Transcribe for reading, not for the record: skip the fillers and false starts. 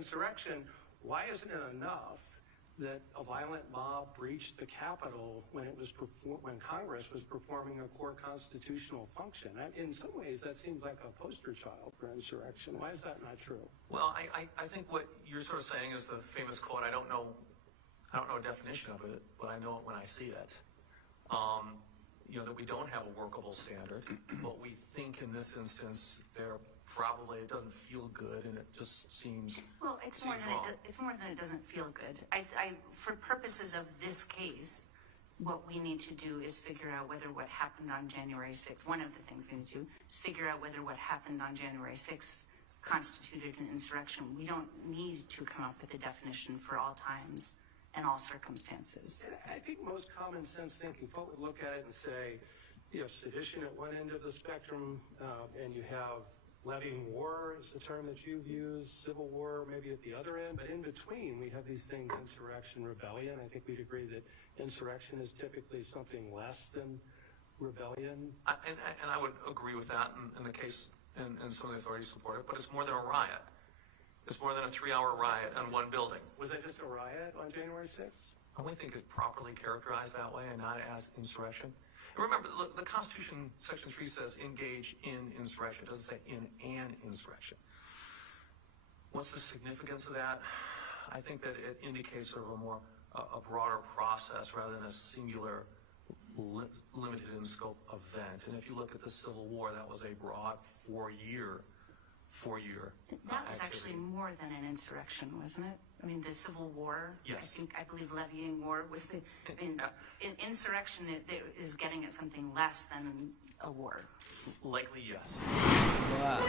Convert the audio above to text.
insurrection, why isn't it enough that a violent mob breached the Capitol when when Congress was performing a core constitutional function? In some ways, that seems like a poster child for insurrection. Why is that not true? Well, I think what you're sort of saying is the famous quote. I don't know a definition of it, but I know it when I see it. That we don't have a workable standard, but we think in this instance it doesn't feel good, and it just seems it's more than it doesn't feel good. For purposes of this case, what we need to do is figure out whether what happened on January 6th, one of the things we need to do is figure out whether what happened on January 6th constituted an insurrection. We don't need to come up with a definition for all times and all circumstances. And I think most common sense thinking folk would look at it and say, you have sedition at one end of the spectrum, and you have levying war is the term that you've used, civil war maybe at the other end, but in between we have these things, insurrection, rebellion. I think we'd agree that insurrection is typically something less than rebellion. And I would agree with that in the case, and some of the authorities support it, but it's more than a riot. It's more than a 3-hour riot on one building. Was that just a riot on January 6th? I only think it properly characterized that way and not as insurrection. And remember, look, the Constitution, Section 3 says engage in insurrection. It doesn't say in an insurrection. What's the significance of that? I think that it indicates sort of a broader process rather than a singular, limited in scope event. And if you look at the Civil War, that was a broad four-year That was activity. Actually more than an insurrection, wasn't it? I mean, the Civil War. Yes. I believe levying war was the. Insurrection is getting at something less than a war. Likely, yes. Wow.